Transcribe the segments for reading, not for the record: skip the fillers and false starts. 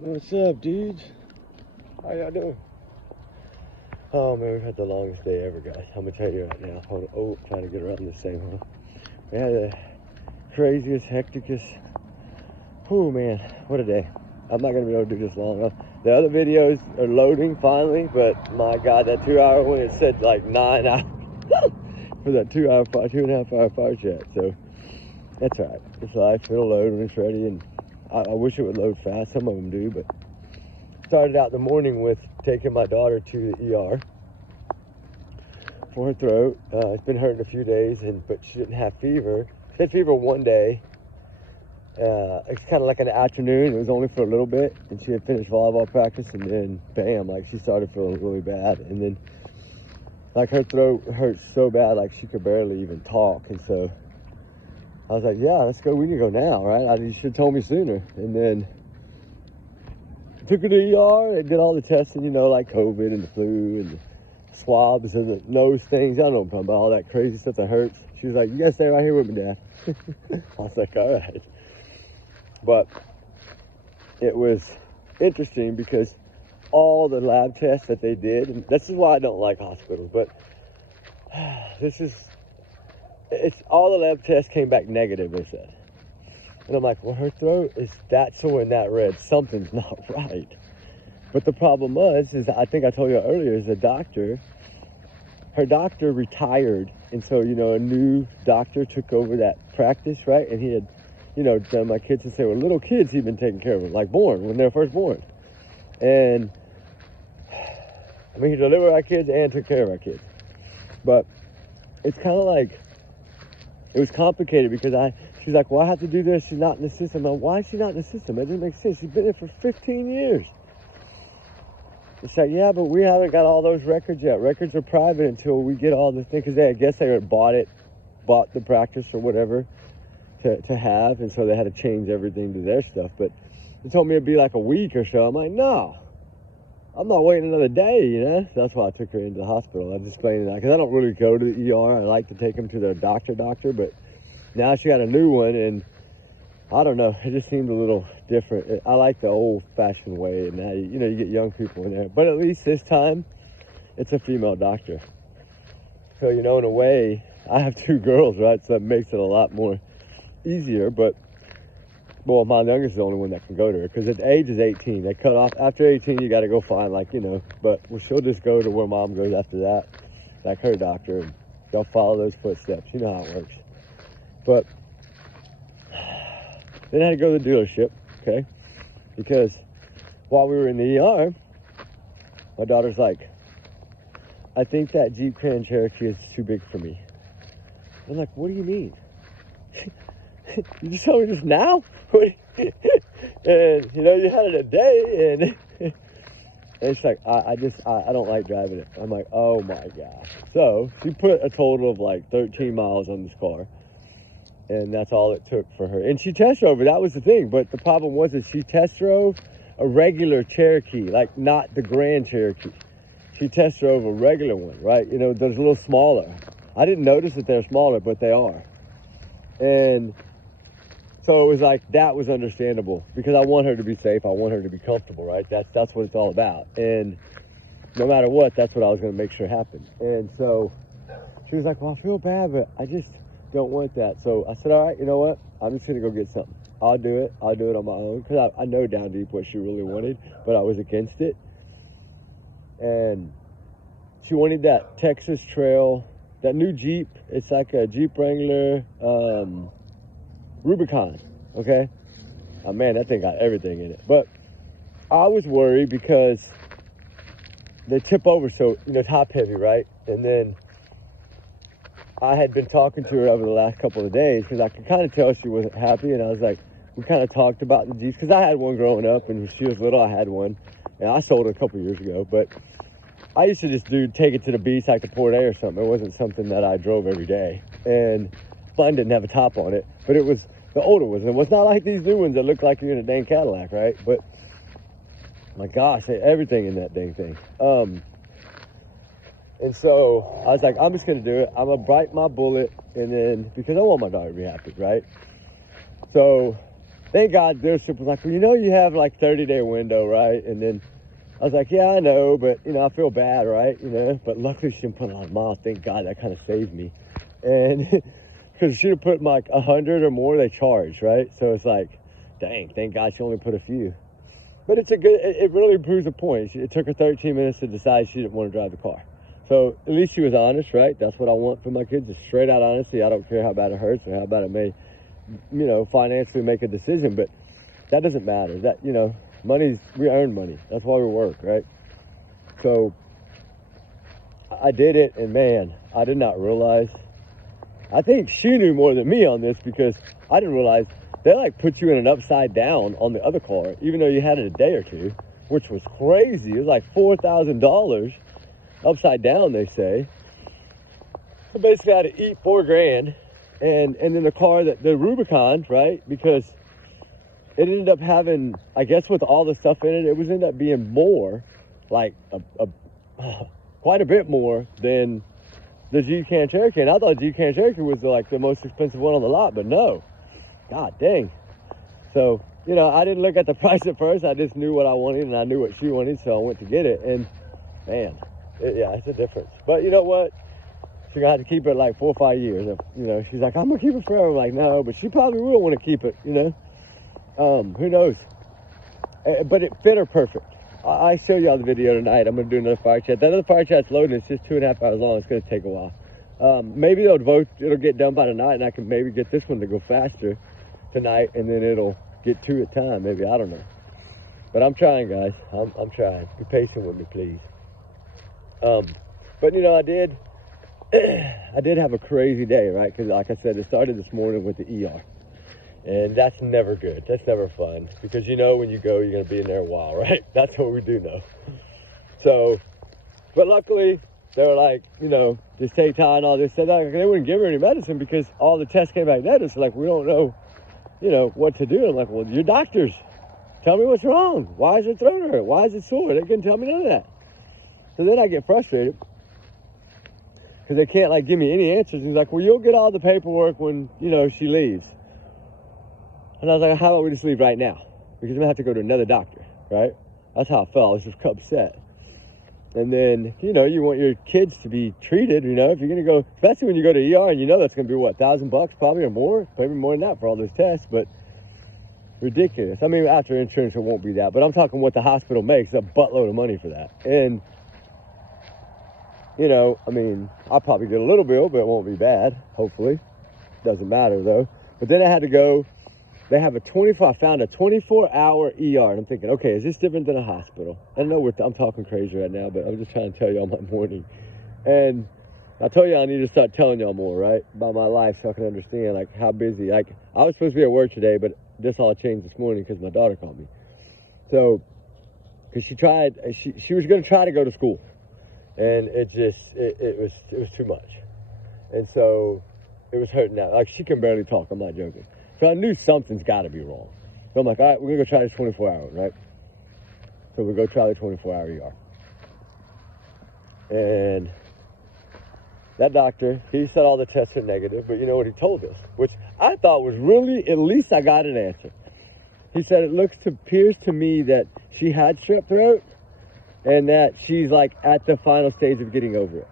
What's up, dudes? How y'all doing? Oh man, we've had the longest day ever, guys. I'm gonna tell you right now. Hold on. Oh, trying to get around this same one. We had the craziest, hecticest. Oh man, what a day. I'm not gonna be able to do this long. The other videos are loading finally, but my God, that 2 hour one, it said like 9 hours for that 2.5 hour fire chat. So that's all right. It's life. It'll load when it's ready, and I wish it would load fast. Some of them do, but started out the morning with taking my daughter to the ER for her throat. It's been hurting a few days, but she didn't have fever. She had fever one day. It's kind of like an afternoon. It was only for a little bit, and she had finished volleyball practice, and then bam, like she started feeling really bad, and then like her throat hurt so bad, like she could barely even talk. And so I was like, yeah, let's go. We can go now, right? You should have told me sooner. And then took her to the ER. They did all the testing, like COVID and the flu and the swabs and the nose things. I don't know what I'm talking about, all that crazy stuff that hurts. She was like, you gotta stay right here with me, Dad. I was like, all right. But it was interesting because all the lab tests that they did, and this is why I don't like hospitals, but it's all the lab tests came back negative, they said. And I'm like, well, her throat is that sore and that red. Something's not right. But the problem is I think I told you earlier, is her doctor retired. And so, a new doctor took over that practice, right? And he had, done my kids and say, well, little kids, he'd been taking care of them, like when they were first born. And I mean, he delivered our kids and took care of our kids. But it's kind of like, it was complicated because she's like, well, I have to do this. She's not in the system. Like, why is she not in the system? It doesn't make sense. She's been there for 15 years. It's like, yeah, but we haven't got all those records yet. Records are private until we get all the things. Because I guess they bought the practice or whatever to have. And so they had to change everything to their stuff. But they told me it'd be like a week or so. I'm like, no, I'm not waiting another day, So that's why I took her into the hospital. I was explaining that because I don't really go to the ER. I like to take them to their doctor. But now she got a new one, and I don't know. It just seemed a little different. I like the old-fashioned way, and now you get young people in there. But at least this time, it's a female doctor. So in a way, I have two girls, right? So that makes it a lot more easier. But well, my youngest is the only one that can go to her because the age is 18. They cut off after 18. You got to go find But she'll just go to where mom goes after that, like her doctor, and they'll follow those footsteps. You know how it works. But then I had to go to the dealership, okay? Because while we were in the ER, my daughter's like, I think that Jeep Grand Cherokee is too big for me. I'm like, what do you mean? You just told me this now? And, you had it a day, and it's like, I don't like driving it. I'm like, oh my gosh. So she put a total of like 13 miles on this car. And that's all it took for her. And she test drove it. That was the thing. But the problem was that she test drove a regular Cherokee, like not the Grand Cherokee. She test drove a regular one, right? Those a little smaller. I didn't notice that they're smaller, but they are. And so it was like, that was understandable because I want her to be safe. I want her to be comfortable, right? That's what it's all about. And no matter what, that's what I was going to make sure happened. And so she was like, well, I feel bad, but I just don't want that. So I said, all right, you know what? I'm just going to go get something. I'll do it on my own because I know down deep what she really wanted, but I was against it. And she wanted that Texas Trail, that new Jeep. It's like a Jeep Wrangler Rubicon, okay? Oh, man, that thing got everything in it. But I was worried because they tip over so, top heavy, right? And then I had been talking to her over the last couple of days because I could kind of tell she wasn't happy. And I was like, we kind of talked about the Jeeps because I had one growing up, and when she was little, I had one. And I sold it a couple years ago. But I used to just take it to the beach like the Port A or something. It wasn't something that I drove every day. And mine didn't have a top on it, but it was the older ones. It was not like these new ones that look like you're in a dang Cadillac, right? But my gosh, everything in that dang thing. And so I was like, I'm just going to do it. I'm going to bite my bullet. And then, because I want my daughter to be happy, right? So thank God their super was like, well, you know, you have like 30-day window, right? And then I was like, yeah, I know, but, you know, I feel bad, right? You know, but luckily she didn't put a lot of miles. Thank God, that kind of saved me. And because she would put like 100 or more, they charge, right? So it's like, dang, thank God she only put a few. But it's it really proves a point. It took her 13 minutes to decide she didn't want to drive the car. So at least she was honest, right? That's what I want for my kids, is straight out honesty. I don't care how bad it hurts or how bad it may, you know, financially make a decision, but that doesn't matter. That, you know, we earn money. That's why we work, right? So I did it, and man, I did not realize. I think she knew more than me on this, because I didn't realize they like put you in an upside down on the other car, even though you had it a day or two, which was crazy. It was like $4,000 upside down, they say. So basically I had to eat $4,000, and then the car, the Rubicon, right? Because it ended up having, I guess with all the stuff in it, it was ended up being more, like quite a bit more than the Jeep Cherokee. And I thought Jeep Cherokee was like the most expensive one on the lot, but no. God dang. So, you know, I didn't look at the price at first. I just knew what I wanted, and I knew what she wanted, so I went to get it. And man, yeah, it's a difference. But you know what? She's gonna have to keep it like 4 or 5 years. You know, she's like, I'm gonna keep it forever. I'm like, no, but she probably will want to keep it, you know. Who knows? But it fit her perfect. I show y'all the video tonight. I'm gonna do another fire chat. That other fire chat's loading. It's just 2.5 hours long. It's gonna take a while. Maybe it'll get done by tonight, and I can maybe get this one to go faster tonight, and then it'll get 2 at a time. Maybe, I don't know. But I'm trying, guys. I'm trying. Be patient with me, please. But you know, I did have a crazy day, right? Because like I said, it started this morning with the ER. And that's never good. That's never fun. Because you know when you go, you're going to be in there a while, right? That's what we do know. So, but luckily, they were like, you know, just take time and all this. So they wouldn't give her any medicine because all the tests came back negative. So like, we don't know, you know, what to do. I'm like, well, you're doctors. Tell me what's wrong. Why is her throat hurt? Why is it sore? They couldn't tell me none of that. So then I get frustrated because they can't like give me any answers. He's like, well, you'll get all the paperwork when, you know, she leaves. And I was like, how about we just leave right now? Because I'm going to have to go to another doctor, right? That's how I felt. I was just upset. And then, you know, you want your kids to be treated, you know, if you're going to go, especially when you go to ER and you know that's going to be, what, $1,000 probably or more? Maybe more than that for all those tests, but ridiculous. I mean, after insurance, it won't be that. But I'm talking what the hospital makes, a buttload of money for that. And, you know, I mean, I'll probably get a little bill, but it won't be bad, hopefully. Doesn't matter, though. But then I had to go. They have I found a 24-hour ER, and I'm thinking, okay, is this different than a hospital? I know I'm talking crazy right now, but I'm just trying to tell y'all my morning. And I told you I need to start telling y'all more, right, about my life so I can understand, like, how busy. Like, I was supposed to be at work today, but this all changed this morning because my daughter called me. So, because she was going to try to go to school, and it was too much. And so it was hurting out. Like, she can barely talk. I'm not joking. So I knew something's got to be wrong. So I'm like, all right, we're going to go try this 24-hour, right? So we go try the 24-hour ER. And that doctor, he said all the tests are negative, but you know what he told us? Which I thought was really, at least I got an answer. He said, it appears to me that she had strep throat and that she's like at the final stage of getting over it.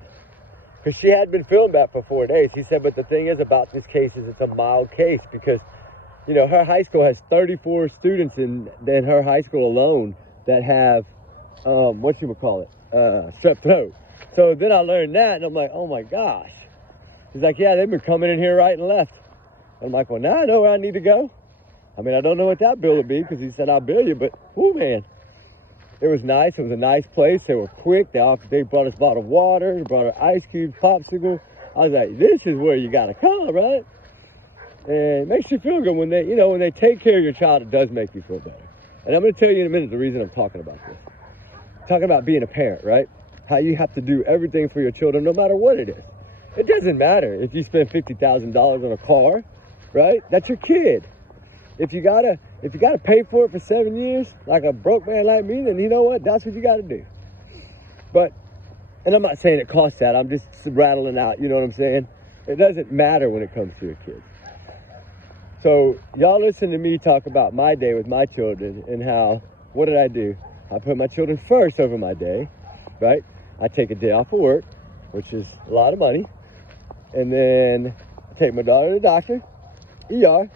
Because she had been feeling bad for 4 days. He said, but the thing is about this case is it's a mild case because, you know, her high school has 34 students in her high school alone that have, strep throat. So then I learned that, and I'm like, oh my gosh. He's like, yeah, they've been coming in here right and left. And I'm like, well, now I know where I need to go. I mean, I don't know what that bill would be because he said I'll bill you, but, whoo, man. It was nice. It was a nice place. They were quick. They brought us a bottle of water. They brought us ice cubes, popsicle. I was like, this is where you got to come, right? And it makes you feel good when they take care of your child. It does make you feel better. And I'm going to tell you in a minute the reason I'm talking about this. I'm talking about being a parent, right? How you have to do everything for your children, no matter what it is. It doesn't matter if you spend $50,000 on a car, right? That's your kid. If you gotta pay for it for 7 years, like a broke man like me, then you know what? That's what you gotta do. But, and I'm not saying it costs that. I'm just rattling out. You know what I'm saying? It doesn't matter when it comes to your kids. So y'all listen to me talk about my day with my children and how, what did I do? I put my children first over my day, right? I take a day off of work, which is a lot of money. And then I take my daughter to the doctor, ER.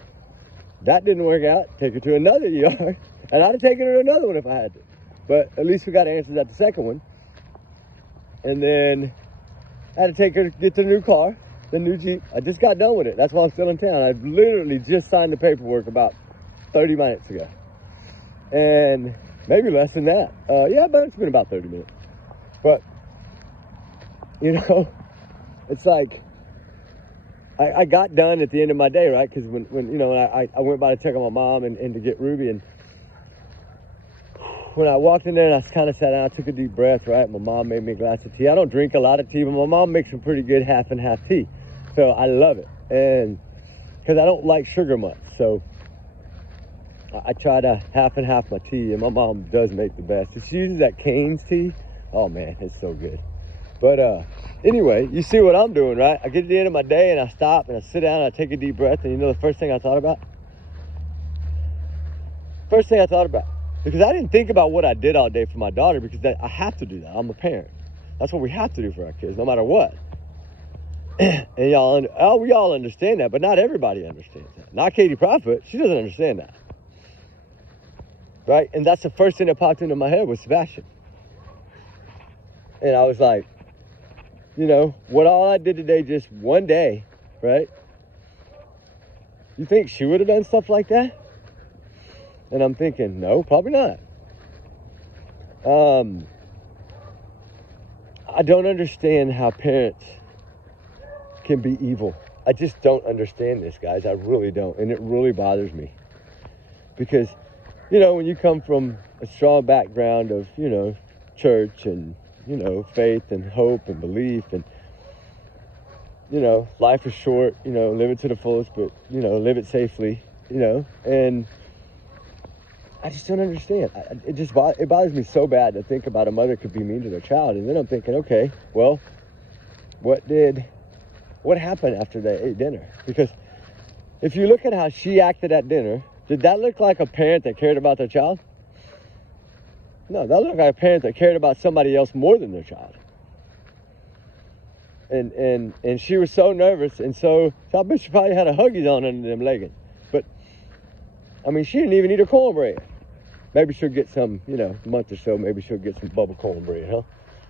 That didn't work out. Take her to another ER. And I'd have taken her to another one if I had to. But at least we got answers at the second one. And then I had to take her to get the new car, the new Jeep. I just got done with it. That's why I'm still in town. I literally just signed the paperwork about 30 minutes ago. And maybe less than that. Yeah, but it's been about 30 minutes. But, you know, it's like, I got done at the end of my day, right? Because when you know, I went by to check on my mom and to get Ruby. And when I walked in there and I kind of sat down, I took a deep breath, right? My mom made me a glass of tea. I don't drink a lot of tea, but my mom makes some pretty good half and half tea. So I love it. And because I don't like sugar much. So I try to half and half my tea. And my mom does make the best. If she uses that Cane's tea, oh man, it's so good. But anyway, you see what I'm doing, right? I get to the end of my day and I stop and I sit down and I take a deep breath. And you know the first thing I thought about? Because I didn't think about what I did all day for my daughter, because I have to do that. I'm a parent. That's what we have to do for our kids, no matter what. And we all understand that, but not everybody understands that. Not Katie Prophet. She doesn't understand that. Right? And that's the first thing that popped into my head was Sebastian. And I was like, you know, what all I did today, just one day, right? You think she would have done stuff like that? And I'm thinking, no, probably not. I don't understand how parents can be evil. I just don't understand this, guys. I really don't. And it really bothers me. Because, you know, when you come from a strong background of, you know, church and, you know, faith and hope and belief and, you know, life is short, you know, live it to the fullest, but, you know, live it safely, you know, and I just don't understand. It bothers me so bad to think about a mother could be mean to their child. And then I'm thinking, okay, well, what happened after they ate dinner? Because if you look at how she acted at dinner, did that look like a parent that cared about their child? No, that looked like a parent that cared about somebody else more than their child. And she was so nervous, and so I bet she probably had a Huggies on under them leggings. But, I mean, she didn't even eat her cornbread. Maybe she'll get some, you know, a month or so, maybe she'll get some bubble cornbread, huh?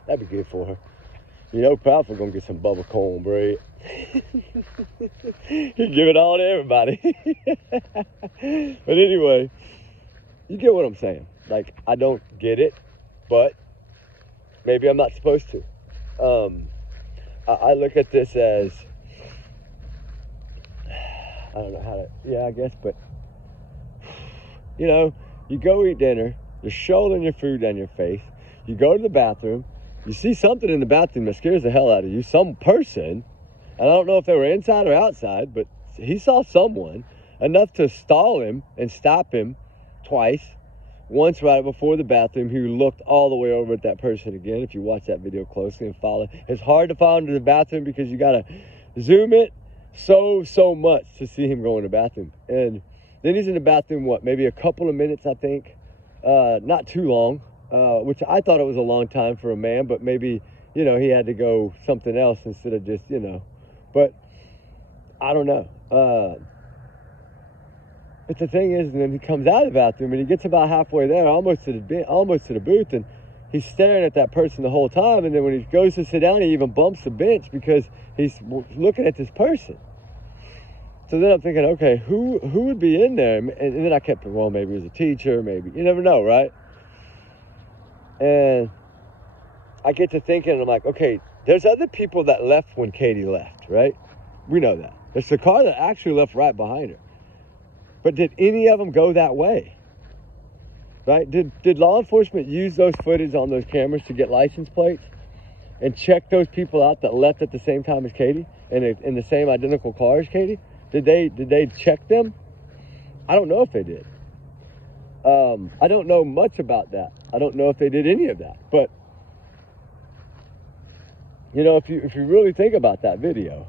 That'd be good for her. You know, probably gonna get some bubble cornbread. You give it all to everybody. But anyway, you get what I'm saying. Like, I don't get it, but maybe I'm not supposed to. I look at this as, I don't know how to, yeah, I guess, but, you know, you go eat dinner, you're shoveling your food down your face, you go to the bathroom, you see something in the bathroom that scares the hell out of you, some person, and I don't know if they were inside or outside, but he saw someone, enough to stall him and stop him twice. Once right before the bathroom, he looked all the way over at that person again. If you watch that video closely and follow, it's hard to follow into the bathroom because you gotta zoom it so much to see him go in the bathroom. And then he's in the bathroom, what, maybe a couple of minutes, I think. Not too long, which I thought it was a long time for a man, but maybe, you know, he had to go something else instead of just, you know, but I don't know. But the thing is, and then he comes out of the bathroom and he gets about halfway there, almost to the booth, and he's staring at that person the whole time. And then when he goes to sit down, he even bumps the bench because he's looking at this person. So then I'm thinking, okay, who would be in there? And then I kept, well, maybe it was a teacher, maybe, you never know, right? And I get to thinking, and I'm like, okay, there's other people that left when Katie left, right? We know that. There's the car that actually left right behind her. But did any of them go that way? Right? Did law enforcement use those footage on those cameras to get license plates and check those people out that left at the same time as Katie and in the same identical car as Katie? Did they check them? I don't know if they did. I don't know much about that. I don't know if they did any of that. But you know, if you really think about that video,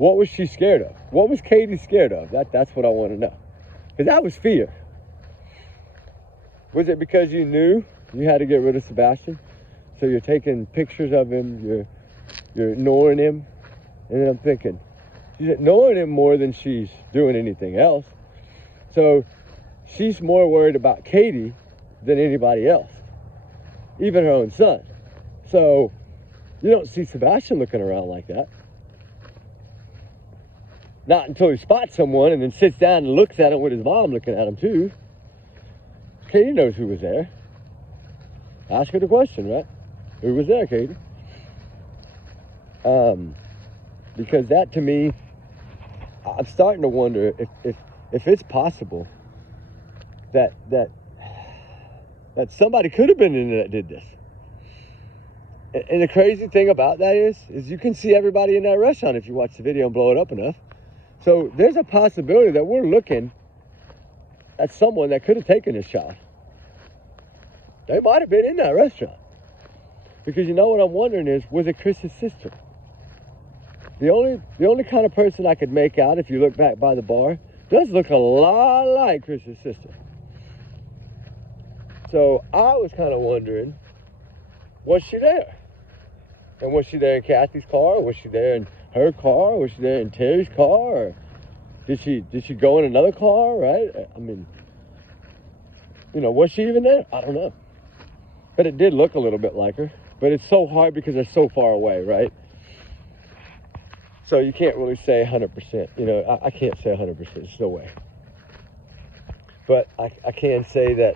What was she scared of? What was Katie scared of? That's what I want to know. Because that was fear. Was it because you knew you had to get rid of Sebastian? So you're taking pictures of him, you're ignoring him. And then I'm thinking, she's ignoring him more than she's doing anything else. So she's more worried about Katie than anybody else, even her own son. So you don't see Sebastian looking around like that. Not until he spots someone and then sits down and looks at him with his mom looking at him too. Katie knows who was there. Ask her the question, right? Who was there, Katie? Because that, to me, I'm starting to wonder if it's possible that somebody could have been in there that did this. And the crazy thing about that is you can see everybody in that restaurant if you watch the video and blow it up enough. So there's a possibility that we're looking at someone that could have taken this shot. They might have been in that restaurant. Because you know what I'm wondering is, was it Chris's sister? The only kind of person I could make out, if you look back by the bar, does look a lot like Chris's sister. So I was kind of wondering, was she there? And was she there in Kathy's car? Or was she there in her car? Or was she there in Terry's car? Or did she go in another car, right? I mean, was she even there? I don't know. But it did look a little bit like her. But it's so hard because they're so far away, right? So you can't really say 100%. I can't say 100%. There's no way. But I can say that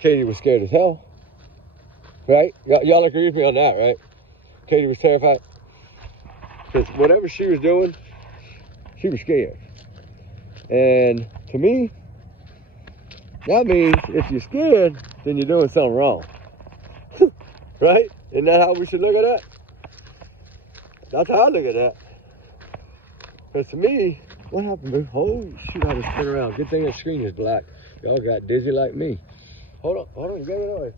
Katie was scared as hell. Right? Y'all agree with me on that, right? Katie was terrified. Because whatever she was doing, she was scared. And to me, that means if you're scared, then you're doing something wrong. Right? Isn't that how we should look at that? That's how I look at that. Because to me, what happened, bro? Oh, shoot, I just spin around. Good thing the screen is black. Y'all got dizzy like me. Hold on, get it away.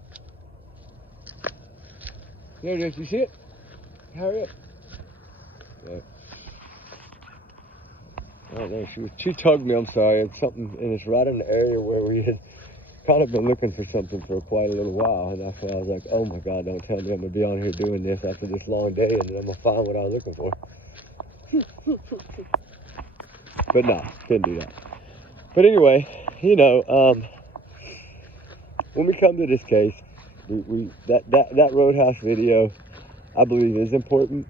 There it is, you see it? Hurry up. Yeah. Oh, no, she tugged me, I'm sorry. It's something, and it's right in the area where we had kind of been looking for something for quite a little while. And that's why I was like, oh my God, don't tell me I'm going to be on here doing this after this long day and then I'm going to find what I was looking for. But no, didn't do that. But anyway, when we come to this case, that Roadhouse video, I believe, is important.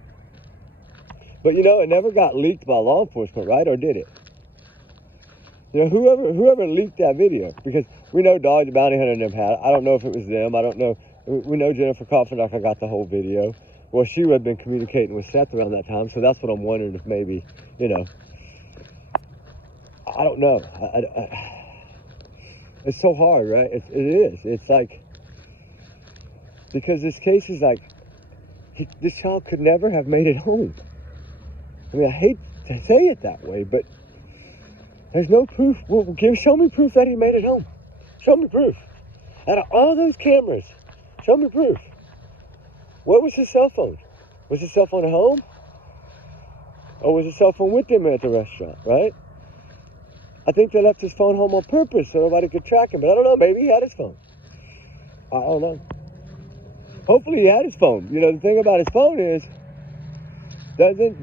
But it never got leaked by law enforcement, right? Or did it? Whoever leaked that video, because we know Dog the Bounty Hunter and them had it. I don't know if it was them. I don't know. We know Jennifer Coffindaka got the whole video. Well, she would have been communicating with Seth around that time, so that's what I'm wondering if maybe, I don't know. It's so hard, right? It is. It's like, because this case is like, this child could never have made it home. I mean, I hate to say it that way, but there's no proof. Show me proof that he made it home. Show me proof. Out of all those cameras, show me proof. Where was his cell phone? Was his cell phone at home? Or was his cell phone with him at the restaurant, right? I think they left his phone home on purpose so nobody could track him. But I don't know, maybe he had his phone. I don't know. Hopefully he had his phone. The thing about his phone is,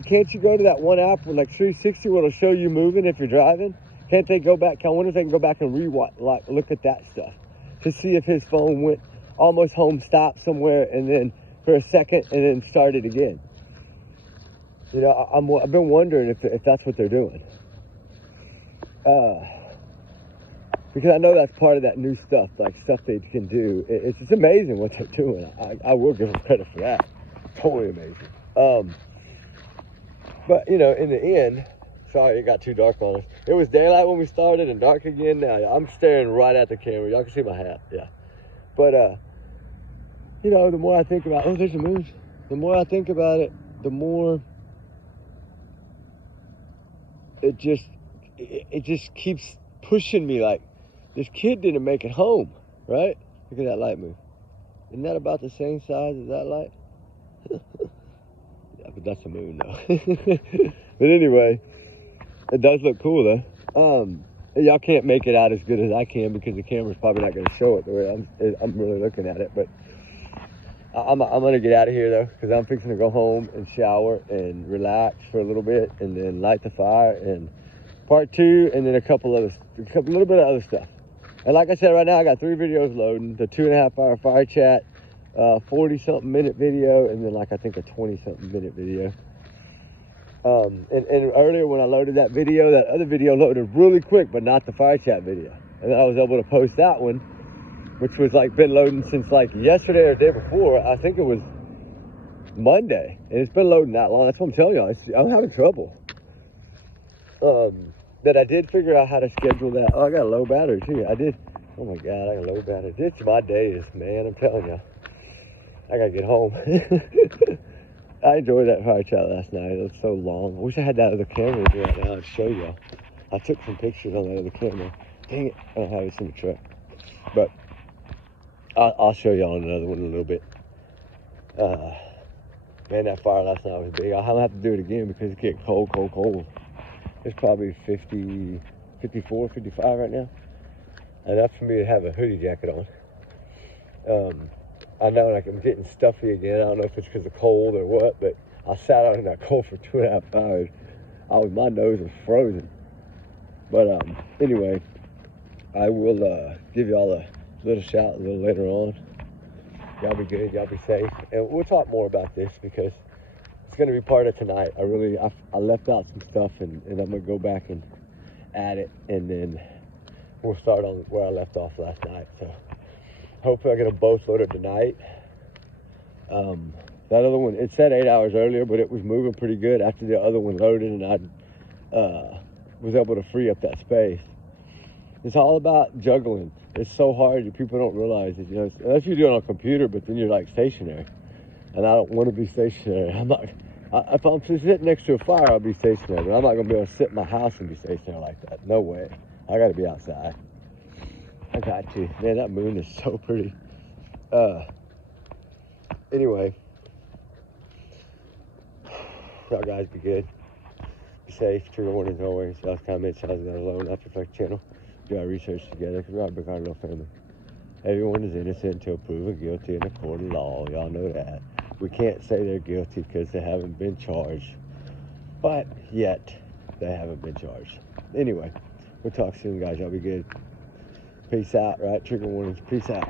can't you go to that one app with like 360 where it'll show you moving if you're driving? Can't they go back? I wonder if they can go back and look at that stuff to see if his phone went almost home, stopped somewhere, and then for a second, and then started again. I've been wondering if that's what they're doing. Because I know that's part of that new stuff, like stuff they can do. It's just amazing what they're doing. I will give them credit for that. Totally amazing. But, in the end, sorry it got too dark on us. It was daylight when we started and dark again now. I'm staring right at the camera. Y'all can see my hat, yeah. But, the more I think about, there's a moon. The more I think about it, the more it just keeps pushing me like, this kid didn't make it home, right? Look at that light move. Isn't that about the same size as that light? Yeah, but but that's the moon though. But anyway, it does look cool though. Y'all can't make it out as good as I can because the camera's probably not going to show it the way I'm really looking at it. But I'm going to get out of here though, because I'm fixing to go home and shower and relax for a little bit, and then light the fire and part 2, and then a little bit of other stuff. And like I said, right now I got 3 videos loading: the 2.5 hour fire chat, 40-something minute video, and then like I think a 20-something minute video. And earlier when I loaded that video, that other video loaded really quick, but not the fire chat video. And then I was able to post that one, which was like been loading since like yesterday or the day before. I think it was Monday, and it's been loading that long. That's what I'm telling y'all. I'm having trouble. That I did figure out how to schedule that. Oh, I got a low battery too. I did. Oh my God, I got a low battery. It's my days, man. I'm telling y'all. I gotta get home. I enjoyed that fire chat last night. It was so long. I wish I had that other camera with me right now to show y'all. I took some pictures on that other camera. Dang it, I don't have it in the truck. But I'll show y'all on another one in a little bit. Man, that fire last night was big. I'll have to do it again because it's getting cold. It's probably 50, 54, 55 right now. Enough for me to have a hoodie jacket on. I know like I'm getting stuffy again. I don't know if it's because of cold or what, but I sat out in that cold for 2.5 hours. My nose was frozen. But anyway, I will give y'all a little shout a little later on. Y'all be good. Y'all be safe. And we'll talk more about this because it's going to be part of tonight. I left out some stuff, and I'm going to go back and add it, and then we'll start on where I left off last night. So hopefully I get them both loaded tonight. That other one, it said 8 hours earlier, but it was moving pretty good after the other one loaded, and I was able to free up that space. It's all about juggling. It's so hard. People don't realize it. Unless you do it on a computer, but then you're like stationary. And I don't want to be stationary. If I'm sitting next to a fire, I'll be stationary. But I'm not going to be able to sit in my house and be stationary like that. No way. I got to be outside. I got to. Man, that moon is so pretty. Anyway. Y'all guys be good. Be safe. Trigger warnings always. Y'all's comments. Y'all's not alone. Not perfect channel. Do our research together because we're a big heart little family. Everyone is innocent until proven guilty in a court of law. Y'all know that. We can't say they're guilty because they haven't been charged. But yet, they haven't been charged. Anyway, we'll talk soon, guys. Y'all be good. Peace out, right? Trigger warnings. Peace out.